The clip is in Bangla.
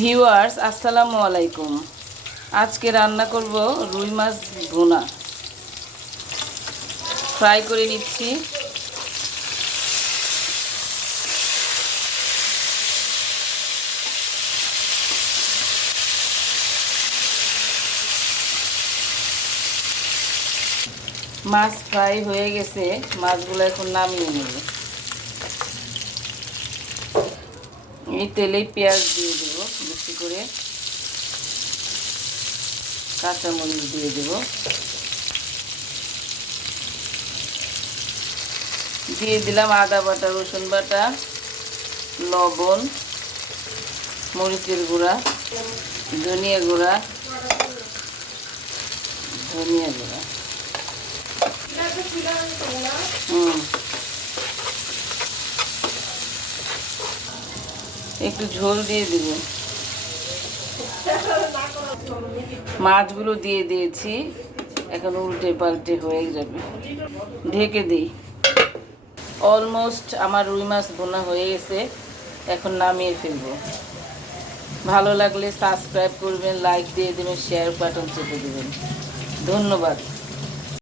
ভিউয়ার্স আসসালামু আলাইকুম। আজকে রান্না করব রুই মাছ ভুনা। ফ্রাই করে নিচ্ছি। মাছ ফ্রাই হয়ে গেছে, মাছগুলো এখন নামিয়ে নেব। এই তেলে পেঁয়াজ দিয়ে দেব, বেশি করে কাঁচামরিচ দিয়ে দেব, দিয়ে দিলাম আদা বাটা, রসুন বাটা, লবণ, মরিচের গুঁড়া, ধনিয়া গুঁড়া, একটু ঝোল দিয়ে দিব। মাছগুলো দিয়ে দিয়েছি, এখন উল্টে পাল্টে হয়ে যাবে। ঢেকে দিই। অলমোস্ট আমার রুই মাছ বোনা হয়ে গেছে, এখন নামিয়ে ফেলবো। ভালো লাগলে সাবস্ক্রাইব করবেন, লাইক দিয়ে দেবেন, শেয়ার বাটন চেপে দেবেন। ধন্যবাদ।